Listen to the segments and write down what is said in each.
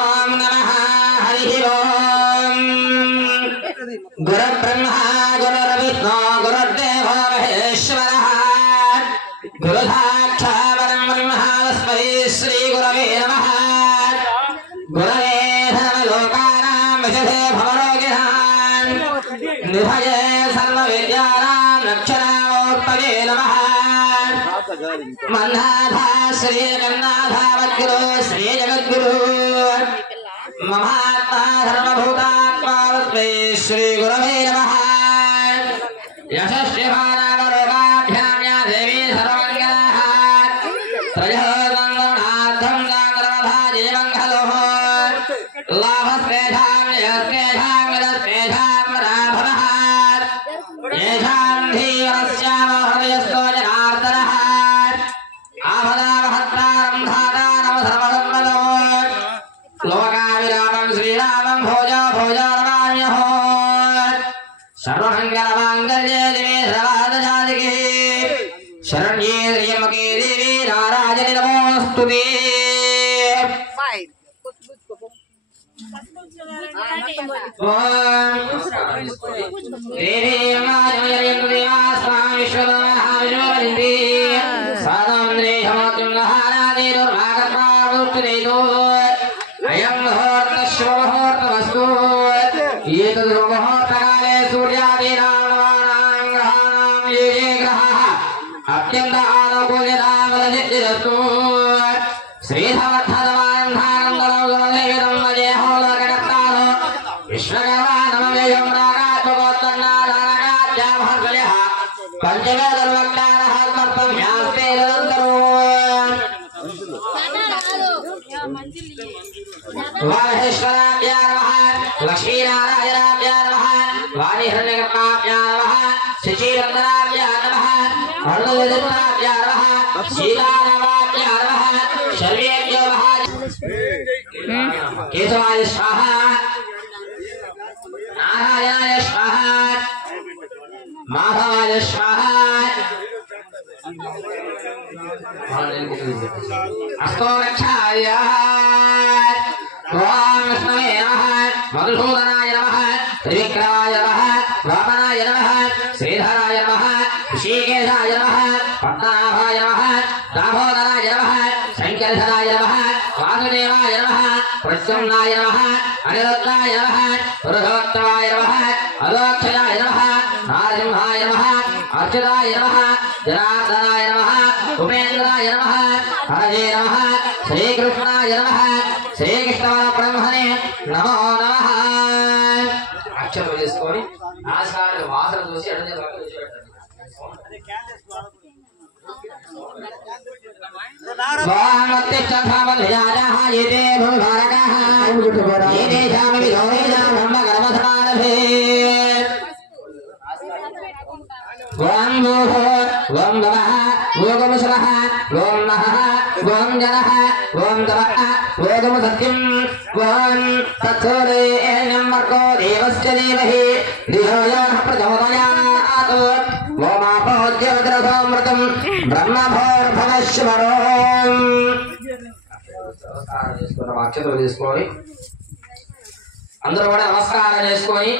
ओम नमः हरि ओम गुरुब्रह्मा गुरुर्विष्णु गुरुर्देवो महेश्वरः गुरु साक्षात् परं ब्रह्म तस्मै श्री गुरवे नमः गुरवे सर्वलोकानां विषये भवरोगिणां निधये सर्वविद्यानां रक्षणामोत्तये नमः मन्नाथा श्री गन्नाथा वद्गुरु श्री जगद्गुरु महात्मा धर्मभूतात्मा तस्मै श्री गुरवे नमः यशस्विभानावरोगाभ्यां या देवी सर्वमङ्गलाः त्रयोदङ्गनाथं गाङ्गरभाजयमङ्गलोः लाभस्तेषां यस्तेषां यदस्तेषां पराभवः येषां धीरस्यामो हृदयस्थो जनार्दनः आपदामहत्तारं धातारं सर्वसम्पदो लोकाभिरामं श्रीरामं भोजो भोजो रमाम्यहो सर्वमङ्गलमाङ्गल्ये दिवे सर्वार्थसाधिके शरण्ये त्र्यम्बके देवी नारायणि नमोऽस्तुते देवी मायमयन्तु देवास्मां विश्वमहाविश्ववरिन्दी सादान्द्रे हमात्युं नहानादेरुर्भागत्वारुष्टदेतो अयं मुहूर्तश्वमुहूर्तमस्तु एतद्मुहूर्तकाले सूर्यादीनां नवानां ग्रहाणां ये ये ग्रहाः अत्यन्त आनुकूल्यतामलसिद्धिरस्तु श्रीधवर्धनवान् धारं दलौदलदेविदं वजेहोलकटत्तारो विश्वकर्मा नमवेयं रागात्मकोत्तन्नादानगाद्यामहर्षयः पञ्चमेतद्वक्तारः तत्त्वं ह्यास्ते निरन्तरो वाहेश्वराभ्या नमः लक्ष्मीनारायणाभ्या नमः वाणीहिरण्यकर्माभ्या नमः शचीरन्दनाभ्या नमः अर्णवदनाभ्या नमः सीतारामाभ्या नमः सर्वेभ्यो नमः केशवाय स्वाहा नारायणाय स्वाहा माधवाय स्वाहा अस्तो रक्षाय ओम विष्णवे नमः मधुसूदनाय नमः त्रिविक्रमाय नमः वामनाय नमः श्रीधराय नमः ऋषिकेशाय नमः पद्मनाभाय नमः दामोदराय नमः शङ्करधराय नमः वासुदेवाय नमः प्रद्युम्नाय नमः अनिरुद्धाय नमः पुरुषोत्तमाय नमः अलोक्षयाय नमः नारसिंहाय नमः अच्युताय नमः जनार्दनाय नमः उपेन्द्राय नमः हरये नमः श्रीकृष्णाय नमः श्रीकृष्णपरब्रह्मणे नमो नमः అక్షరం వేసుకొని ఆస్కారం వాసన చూసి ఎడనే పక్కన చూసి పెట్టండి వామత్తే చంద్రమల్యాజః యేదే భూభారకః యేదే శామి విధోయేన బ్రహ్మ కర్మధనారభే ఓం భూః ఓం భవః ఓం శవః ఓం నః ఓం జనః ఓం తమః ఓం సత్యం ఓం తత్సూర్యేణం మర్కో దేవస్య దేవహి ధియో యః ప్రచోదయాత్ ఓమాపో జ్యోతిరసోమృతం బ్రహ్మభోర్భవశ్వరో నమస్కారం చేసుకున్న అక్షతలు తీసుకొని అందరూ కూడా నమస్కారం చేసుకొని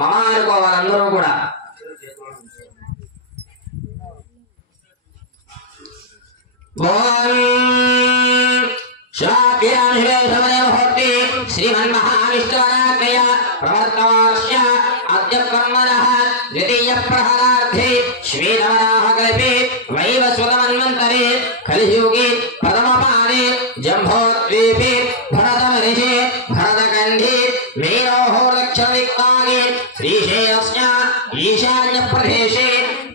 మమ అనుకోవాలి అందరూ కూడా ओम शापिरानिवेशमदेवहोति श्रीमन्महाविष्णुवराज्ञया प्रवर्तमानस्य अद्य कर्मणः द्वितीयप्रहरार्थे श्वेतवराहकल्पे वैवस्वतमन्वन्तरे कलियुगे प्रथमपादे जम्बोद्वीपे भरतमर्षे भरतखण्डे मेरोहोर्दक्षिणदिक्पागे श्रीशैलस्य ईशान्यप्रदेशे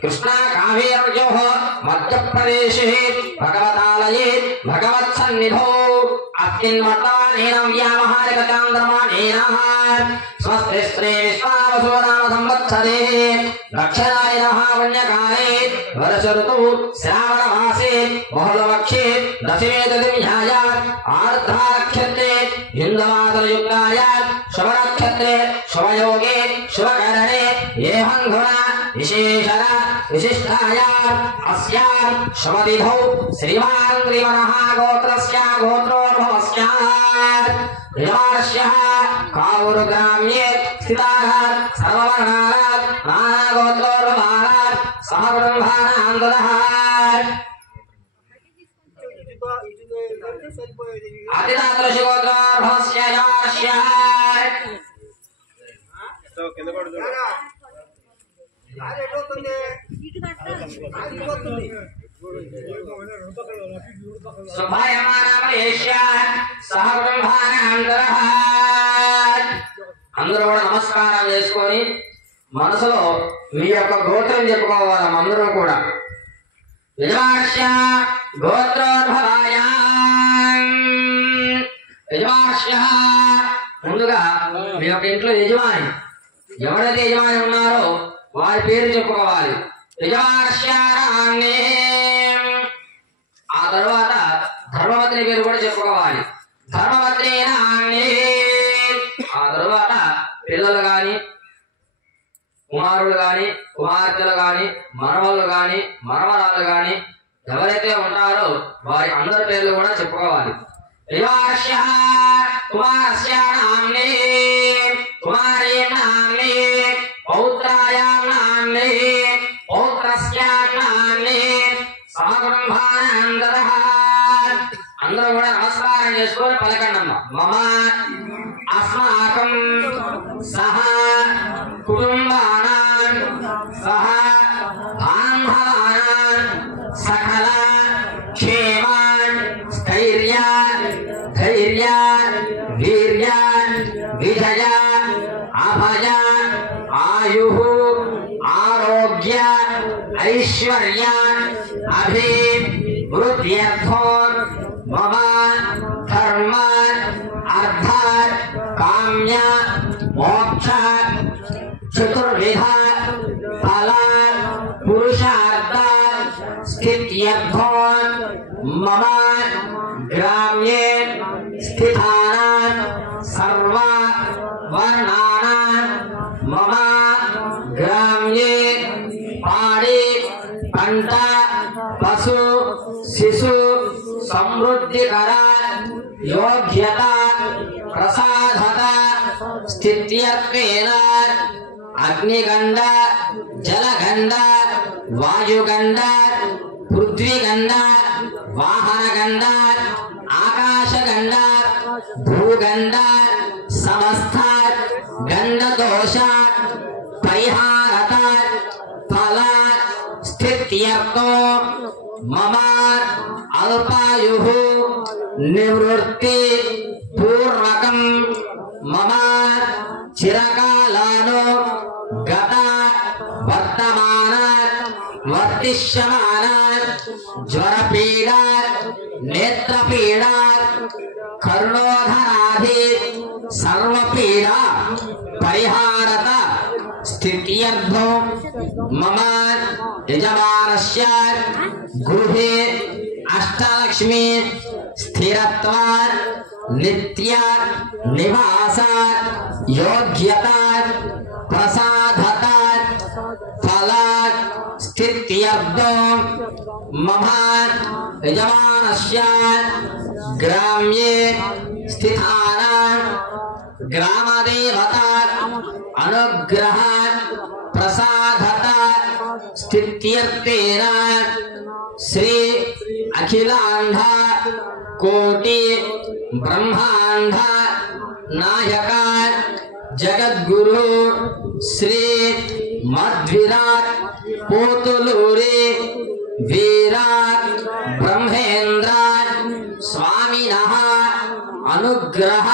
कृष्णाकावेर्योः मध्यप्रदेशे भगवतालये भगवत्सन्निधौ अस्मिन्वर्तमानेन व्यामहारिकचान्द्रमानेन स्वस्ति श्री विश्वावसुनाम संवत्सरे दक्षिणायनः पुण्यकाले वर्षऋतौ श्रावणमासे बहुलपक्षे दशमे तिथ्यां आर्द्रानक्षत्रे हिन्दुवासरयुक्तायां शुभनक्षत्रे शुभयोगे शुभकरणे एवं गुणा విశేషణ విశిష్టాయాం అస్యాం శమతిథౌ శ్రీమాన్ త్రివరః గోత్రస్య గోత్రోద్భవస్య యజమానస్యః కావురు గ్రామ్యే స్థితాః సర్వవర్ణానాం నానా గోత్రోద్భవానాం సమబ్రహ్మాణాం దదః అతితాదృశి గోత్రోద్భవస్య యజమానస్య అందరూ కూడా నమస్కారం చేసుకొని మనసులో మీ యొక్క గోత్రం చెప్పుకోవాలి. అందరూ కూడా యజమానస్య గోత్రోద్భవాయ యజమానస్య ముందుగా మీ యొక్క ఇంట్లో యజమాని ఎవరైతే యజమాని ఉన్నారో వారి పేరు చెప్పుకోవాలి. యజమానస్య రామ్నే ఆ తర్వాత ధర్మపత్ని పేరు కూడా చెప్పుకోవాలి. ధర్మపత్ని రామ్నే ఆ తర్వాత పిల్లలు గాని కుమారులు గాని కుమార్తెలు గాని మనవళ్ళు గాని మనవరాలు గాని ఎవరైతే ఉంటారో వారి అందరి పేర్లు కూడా చెప్పుకోవాలి. యజమానస్య కుమారస్య నామ్నే కుమారీ నామ్నే పౌత్రాయాం నామ్నే పౌత్రస్య నామ్నే సమకుటుంబానాం దదః అందరూ కూడా నమస్కారం చేసుకొని పలకండమ్మ. మమ అస్మాకం సహ కుటుంబానాం సహ బాంధవానాం సకల క్షేమాన్ స్థైర్య ధైర్య వీర్య విజయ అభయ ఆయు ఆరోగ్య ఐశ్వర్య అభివృద్ధ్యర్థో మమ ధర్మ అర్థ కామ్య మోక్ష చతుర్విధ ఫల పురుషార్థ స్థిత్యర్థో మమ గ్రామ్యే స్థితానాం సర్వ వర్ణానాం మమ గ్రామ్యే పాడి పంట పశు శిశు సమృద్ధికర యోగ్యత ప్రసాదత స్థిత్యర్థేన అగ్నిగండ జలగండ వాయుగండ పృథ్వీగండ వాహనగండ ఆకాశగండ భూగండ సమస్త గండదోష పరిహారత ఫల స్థిత్యర్థో మమ అల్పాయుః నివృత్తి పూర్వకం మమ చిరకాలాను గత వర్తమాన వర్తిష్యమాన జ్వరపీడ నేత్రపీడ కరుణోధరాధి సర్వపీడ పరిహారత స్థిత్యర్థో మమ యజమానస్య గృహే అష్టలక్ష్మి స్థిరత్వ నిత్య నివాస యోగ్యత ప్రసాదత ఫల స్థిత్యర్థో మమ యజమానస్య గ్రామ్యే స్థితానాం గ్రామదేవత అనుగ్రహ ప్రసాదత స్థిత్యర్థేన శ్రీ అఖిలాండ కోటి బ్రహ్మాండ నాయక జగద్గురు శ్రీ మధ్విరాట్ పోతులూరి వీరాట్ బ్రహ్మేంద్ర స్వామినః అనుగ్రహ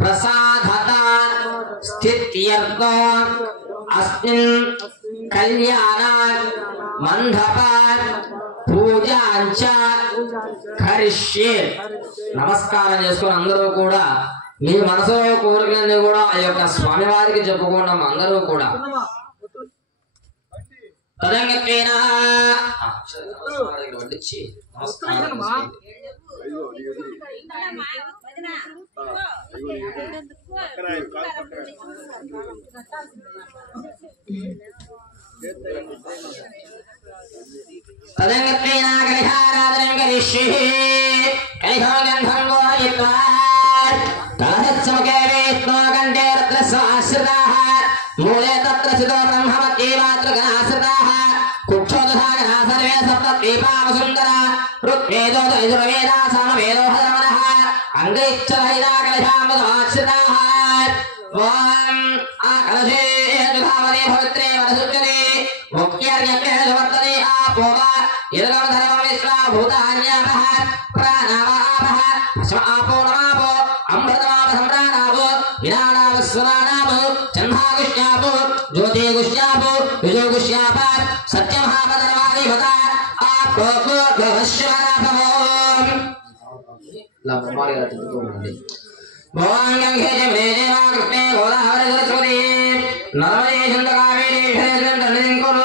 ప్రసాదత స్థిత్యర్థో అస్మిన్ కళ్యాణ మండప పూజాంచ కరిష్యే. నమస్కారం చేసుకొని అందరూ కూడా మీ మనసులో కోరికలన్నీ కూడా ఆ యొక్క స్వామివారికి చెప్పుకోవడం అందరూ కూడా తదంగత్వేన వడ్డించి నమస్కారం तदंगत्वेना कलिहाराधनं करिष्ये कलिहो गन्धं गोयित्वा कलहत्समुखे वेत्नो कण्ठे रत्नस्वाश्रिताः मूले तत्र स्थितो ब्रह्ममत्येवात्रगणाश्रिताः कुक्षोदधागणा सर्वे सप्तद्वीपावसुन्दरा ऋग्वेदो यजुर्वेदा सामवेदो हरमनः अङ्गैश्चरहिता कलिहामुदाश्रिताः ॐ आकलशे जुधावने पवित्रे वरसुच्यते मुख्यर्यज्ञे सुवर्तते आपोवा यदगम धर्म विश्वा भूतान्यापः प्राणावापः अस्मापो नमापो अमृतमाप सम्राणापो विनानाप स्वराणापो चन्धागुष्यापो ज्योतिगुष्यापो युजोगुष्यापः सत्यमहापदर्वादिभता आपो गोगवश्यवनापमो भवान्यं खेजे मेजे कृष्णे गोदावरी सरस्वती नर्मदे चन्द्रकावेरी शरदं कुरु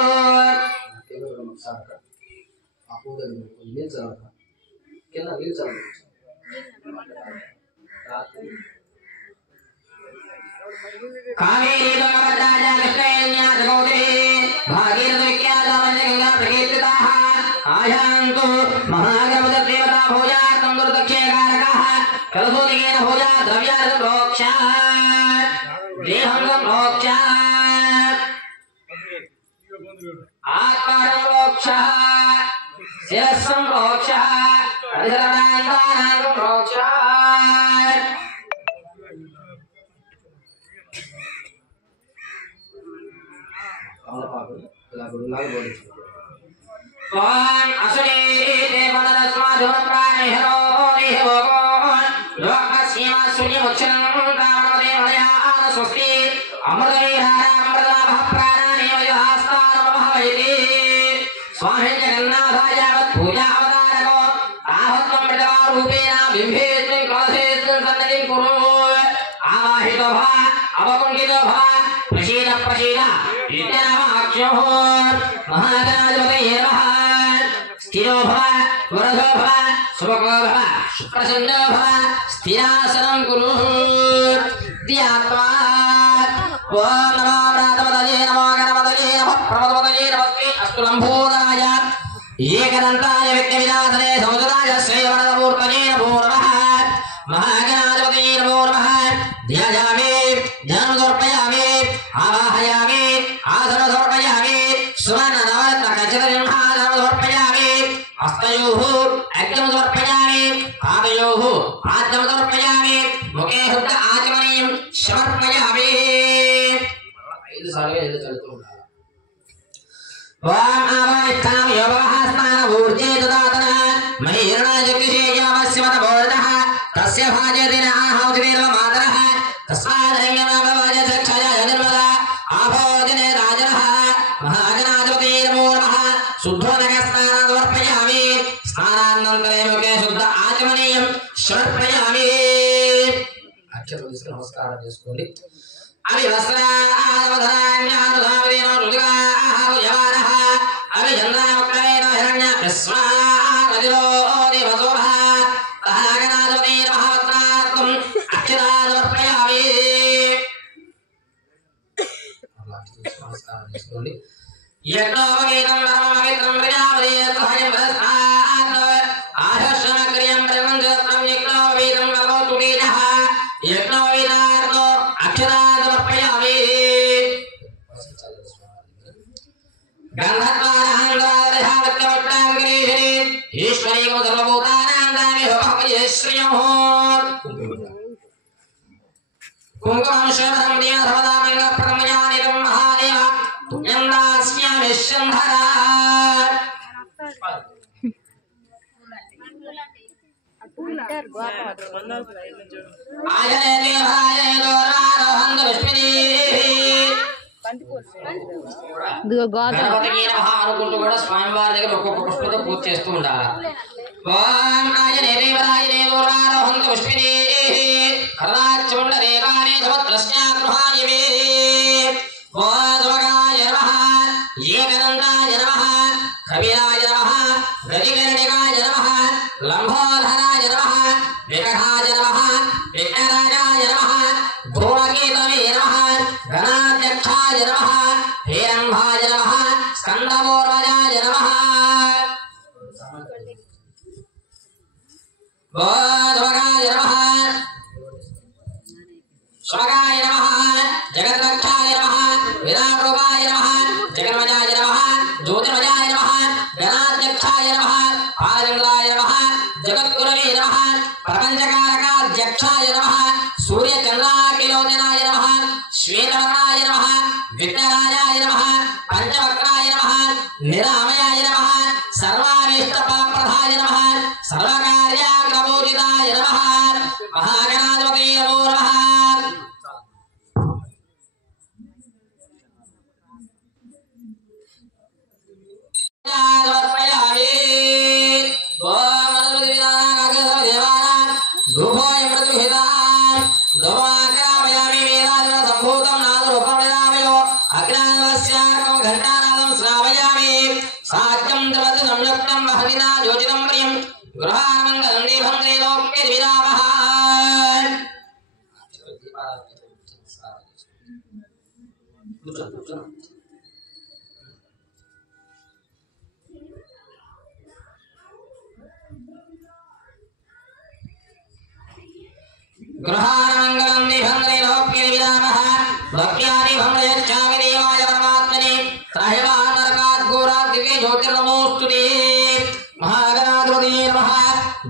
कावेरी गंगावताया कृष्णेन्या जगोदरी भागीरथविख्याता गंगा प्रकीर्तिताः आयान्तु महागणपतिदेवता भोजा तन्दुर्दक्षेकारकः कलशोदकेन भोजा द्रव्यार्थं प्रोक्षात् देहं प्रोक्षात् आत्मानं प्रोक्षात् शिरस्सं प्रोक्षात् परिसरान्तानां प्रोक्षात् स्वां असुरे देवदस्मादुप्राणिहरो देवगोन् लोकस्यमासुनिमुच्चं रावणदेवदयान स्वस्ति अमृतवीरामृताभः प्राणानेव युहास्तानमः वैति स्वामी जगन्नाथाय पूजा अवतारको तावत्त्वमृतवारूपेण बिम्बेऽस्मिन् कलशेऽस्मिन् सन्निधिं कुरु आवाहितो भव अवकुण्ठितो भव प्रसीद प्रसीद इत्यनवाक्योः महागणाधिपतये नमः स्थिरो भव वरदो भव सुभगो भव सुप्रसन्नो भव स्थिरासनं कुरु ध्यात्वा ॐ नमो प्रातपतये नमो गणपतये नमः प्रमदपतये नमस्ते अस्तु लम्बोदराय एकदन्ताय विघ्नविनाशने समुद्राय श्रीवरदमूर्तये नमो नमः महागणाधिपतये नमो नमः ध्यायामि ध्यानं समर्पयामि आवाहयामि आसनं समर्पयामि सुवर्णनवरत्नखचितसिंहासनं समर्पयामि हस्तयोः अर्घ्यं समर्पयामि पादयोः आद्यं समर्पयामि मुखे शुद्ध आचमनीयं समर्पयामि ఐదు సార్లు ఏదో చదువుతూ ఉండాలి ఓం ఆవాయిత్తాం యోగవహస్మాన ఊర్జే దదాతన మహీరణాజగ్నిషేయావస్యమత బోధః తస్య భాజేదిన ఆహౌతిరేవ మాతరః తస్మాదయంగమభవజ చక్షయ నిర్మల ఆభోజనే రాజనః మహాగణాధిపతే నమో నమః శుద్ధోదకస్నానం సమర్పయామి స్నానానంతరే ముఖే శుద్ధ ఆచమనీయం సమర్పయామి అక్షతలు తీసుకుని నమస్కారం చేసుకోండి अभिवस्त्रावधान्यानुधावेन रुद्राः भुजवानः अभिचन्द्रावक्रेण हिरण्यकस्मादिरो देवसोभः तहागणाधिपते नमः वस्त्रात्मम् अक्षतान् समर्पयामि नमस्कारं చేసుకోండి यज्ञोपवीतं परमपवित्रं प्रजापतिर्तहयं वदस्तान् आशस्वमक्रियं ब्रह्मञ्जोत्रं यज्ञोपवीतं भगवतु वीरः यज्ञोपवीतार्थो अक्षतान् ईश्वरीको सर्वभूतानां दामे भवपये श्रियोः कुङ्कुमं शोभनं देव सर्वदा मङ्गलप्रदमयानितं महादेव तुभ्यं दास्यामि शन्धरा आयने देवाय दोरारोहन्त विष्णुनी గణపతికి నమః అనుకుంటూ కూడా స్వామివారి దగ్గర ఒక్కొక్క పుష్పంతో పూజ చేస్తూ ఉండాలి ఓం ఆయనే దేవరాయనే దూరారోహంతు పుష్పినీ కర్ణాచండరేకానే సమత్రస్యాగృహాయమే ఓం దుర్గాయ నమః ఏకదంతాయ నమః కవిరాయ నమః గదికర్ణికాయ నమః లంబోధరాయ నమః వికటాయ నమః విఘ్నరాజాయ నమః ధూమకేతవే నమః గణాధ్యక్షాయ నమః हेरंभाय नमः बोधवगाय नमः स्वगाय नमः जगद्रक्षाय नमः विराटरूपाय नमः जगन्मजाय नमः ज्योतिर्मजाय नमः गणाध्यक्षाय नमः आनंदाय नमः जगद्गुरवे नमः प्रपंचकारकाध्यक्षाय नमः सूर्यचंद्राकिलोचनाय नमः श्वेतवर्णाय नमः विघ्नराजाय नमः पंचवक्त्राय नमः निरामयाय नमः सर्वाभीष्टफलप्रदाय नमः सर्वकार्याग्रपूजिताय नमः महागणाधिपते नमो नमः गृहानमंगलम निभंगे लोके विरामः भक्त्यानि भंगयच्छामि देवाय परमात्मने त्रयवान नरकात् घोराद्विके ज्योतिर्नमोस्तुते महागणाधिपते नमः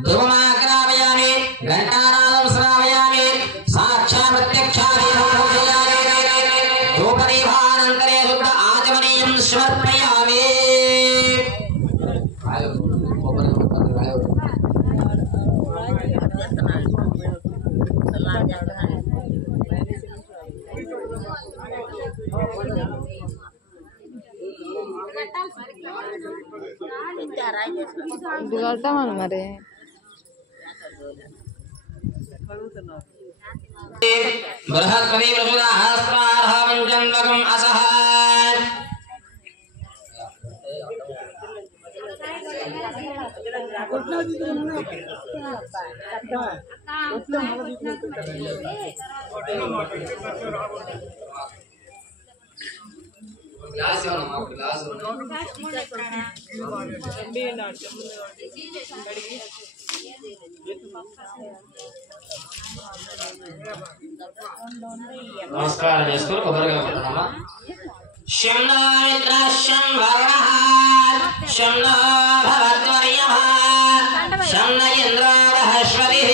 धूममाग्रामयामि घंटानादं श्रावयामि साक्षात् प्रत्यक्षादि पूजयामि धूपदीपानन्तरे शुद्ध आचमनीयं समर्पयामि మరి బృహస్పతి వృషభాస్త్రార్హవంచంద్వకం అసహ नमस्कार చేసుకో కొబ్బరిగా పడతామా శంనో మిత్రశం వరుణః శంనో భవద్వర్యః శంన ఇంద్రో బృహస్పతిః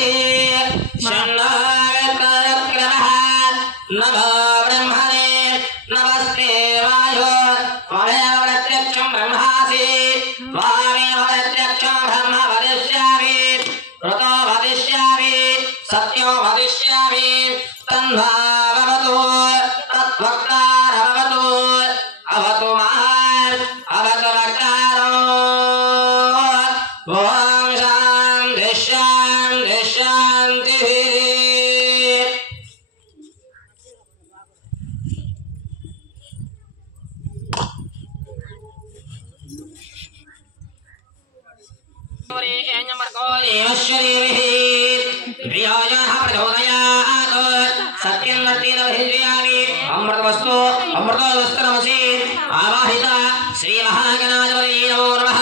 శంనో విక్రమః నమో బ్రహ్మణే నమస్తే వాయో త్వమేవ ప్రత్యక్షం బ్రహ్మాసి త్వమేవ ప్రత్యక్షం బ్రహ్మ వదిష్యామి ఋతో వదిష్యామి సత్యో వదిష్యామి तन्भाववतु तत्वक्तारवतु अवतु मान् अवतु वक्तारो ॐ शान्ति शान्ति शान्तिः अमृतवस्तु अमृतवस्त्रमसि आवाहित श्री महागणाधिपते नमो नमः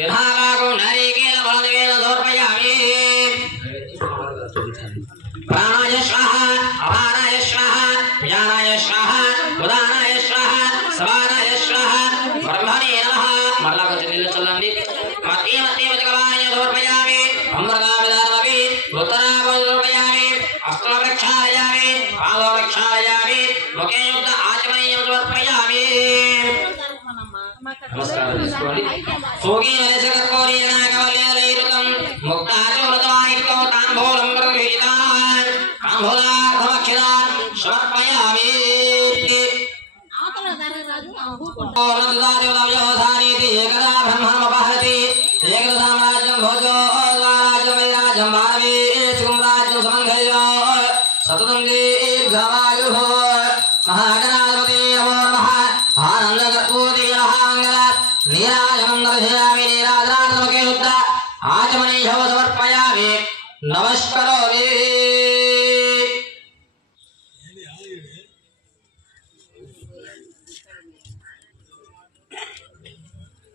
यथाभागो नारिकेल फलदेवेन समर्पयामि प्राणाय स्वाहा अपानाय स्वाहा ज्ञानाय स्वाहा उदानाय स्वाहा समानाय स्वाहा ब्रह्मणे नमः मल्ला को चलिए चलंदी मध्य मध्य मजगवाय समर्पयामि अमृताविदानमपि उत्तराभो समर्पयामि अष्टवृक्षालयामि पादवृक्षालयामि मुखे युक्त आचमनीयं समर्पयामि नमस्कार చేసుకోండి సోగి వలసగకోరి నాగవల్యలైరుతం ముక్తాచోరదవాయితో తాంబూలం ప్రవేదాన్ తాంబూలార్ధమక్షిరాన్ సమర్పయామి ఓరదాదేవయోధానేతి ఏకదా బ్రహ్మమపహరతి ఏకదా రాజ్యం భోజో రాజ్యం వైరాజ్యం మానవే సురాజ్యం సమంగయో సతతం దీర్ఘమాయుః महागणाधिपते नमो नमः आनन्दकर्पूरी महामङ्गल नीराजनं दर्शयामि नीराजनात्मके रुद्र आचमनीयं समर्पयामि नमस्करोमि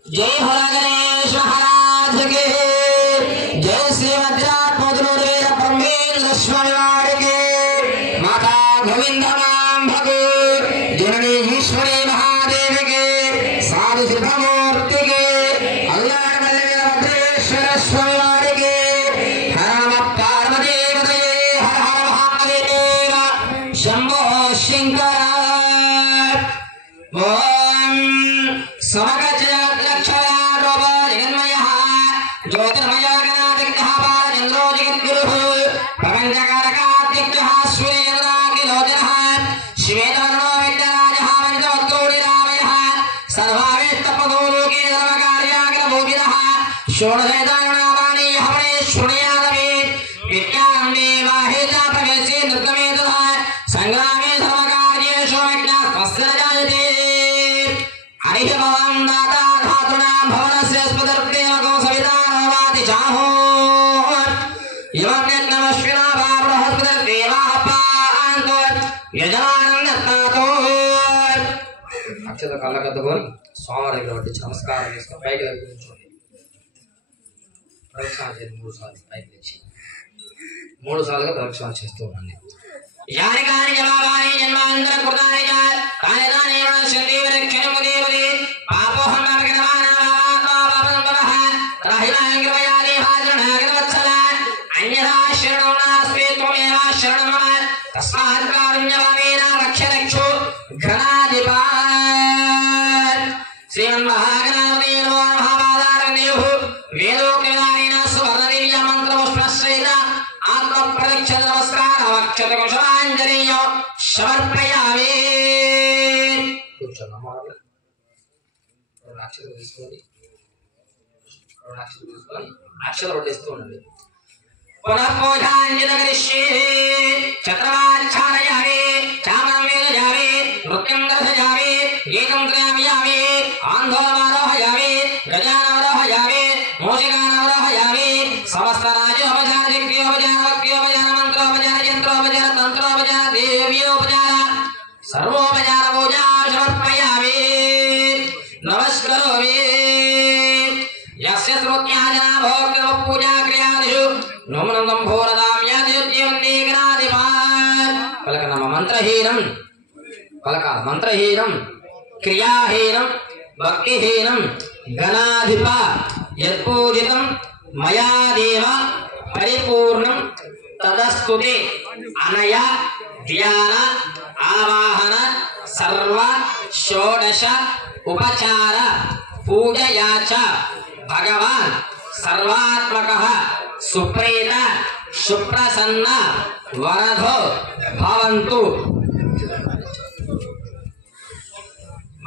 जय हो गणेश महाराज के जय श्री मध्यात्म గోవిందమాంబకు జననీ ఈశ్వరీ మహాదేవికి సాధు సిద్ధమూర్తికి అల్లాడమల్లి వీరభద్రేశ్వర స్వామి వారికి హర నమ పార్వతీపతయే హర హర మహాదేవ శంభో శంకర ఓం సమగచ్చలక్షరారోపో జగన్మయః జ్యోతిర్మయో గణాధిక్యః బాలచంద్రో జగద్గురుః ప్రపంచకారకాధ్యక్షః సూర్యచంద్రాగ్నిలోచనః శ్వేతవర్ణో విఘ్నరాజः పంచవక్త్రోడిరామయः సర్వావేత్తపదో లోకే ధర్మకార్యాగ్రభూషితः షోడశైతానామాని హవనే శృణుయాదవి విజ్ఞానం దేవాహేతా ప్రవేశే నృతమే తథా సంగ్రామే ధర్మకార్యేషు విఘ్నః స్వస్య న జాయతే హరిః భవం దాతా ధాతృణాం భవనస్య స్పదర్దేవకో సవితారవాది చాహో యువజ్ఞమశ్వినా వా బృహస్పతిర్దేవాః పాంతో యజమానం నత్తాతో అక్షత కళ్ళకద్దుకొని స్వామి దగ్గర పట్టించి నమస్కారం చేసుకొని పైకి దగ్గర కూర్చోండి ప్రదక్షిణ చేసి 3 సార్లు పైకి లేచి 3 సార్లుగా ప్రదక్షిణ చేస్తూ ఉండండి యాని కాని జవాబాని జన్మాంతర కృతాని చ తాని తాని వనశంతి విరక్షణముదేవది పాపోహం పాపకరమానా పాపసంపదః త్రాహిమాంగ్రమయాది హాజరణాగవత్సల అన్యథా శరణం నాస్తి త్వమేవ శరణం మమ తస్మాత్ కారుణ్యవామేన రక్ష రక్షో ఘనాధిపా శ్రీమన్మహాగణాధిపతే నమో మహాపాదారదేవః వేదోక్తవిధానేన సువర్ణదివ్య మంత్రపుష్పశ్రేత ఆత్మప్రదక్షిణ నమస్కార వక్షత కుశలాంజలియ సమర్పయామి కూర్చోండి అక్షతలు తీసుకొని అక్షతలు వడ్డిస్తూ ఉండండి పునః పూజాంజలి కరిష్యే చక్రవాచ్ఛాదయామి చామరం వేదయామి నృత్యం దర్శయామి గీతం త్రయామి ఆందోళనారోహయామి గజానవరోహయామి మూషికానవరోహయామి సమస్త రాజ్యోపచార దిక్యోపచార వక్యోపచార మంత్రోపచార యంత్రోపచార తంత్రోపచార దేవ్యోపచార సర్వోపచార పూజా సమర్పయామి నమస్కరోమి యస్య శ్రోత్యాజనా భోక్తవ పూజా క్రియాదిషు నమనందం భోరదాం యాదియుజ్జీవంతి గణాధిపాన్ పలక నమ మంత్రహీనం పలక మంత్రహీనం క్రియాహీనం భక్తిహీనం గణాధిప యత్పూజితం మయా దేవ పరిపూర్ణం తదస్తుతే అనయ ధ్యాన ఆవాహన సర్వ షోడశ ఉపచార పూజయా చ భగవాన్ సర్వాత్మకః సుప్రీత సుప్రసన్న వరదో భవంతు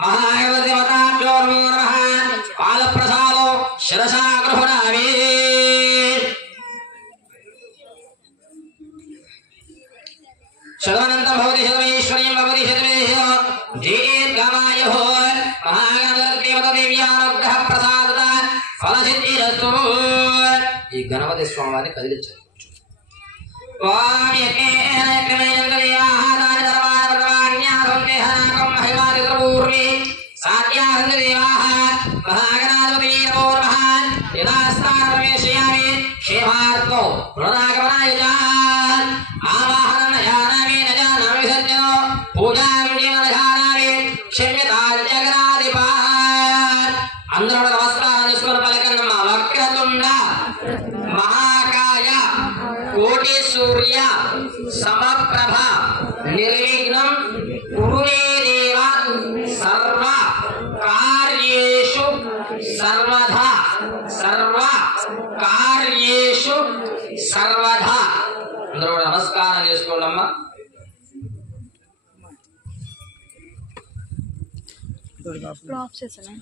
మహాదేవతాభ్యో నమః పాదప్రసాదో శిరసా గృహణామి శతమనంతం భవతి శతమేశ్వర్యం భవతి శతమేహ దీర్ఘమాయుః మహాగణపతిదేవ్యానుగ్రహ ప్రసాదత ఫలసిద్ధిరస్తు ఈ గణపతి స్వామి వారిని కదిలించాలి అందరూ నమస్కారం చేసుకుని పలకన్నమ్మ వక్రతుండ మహాకాయ కోటి సూర్య సమప్రభ నిర్విఘ్నం కురు మే దేవ సర్వ కార్యేషు సర్వదా సర్వ కార్యేషు సర్వదా అందరూ నమస్కారం చేసుకోండమ్మా ఫ్లాప్ చేసాను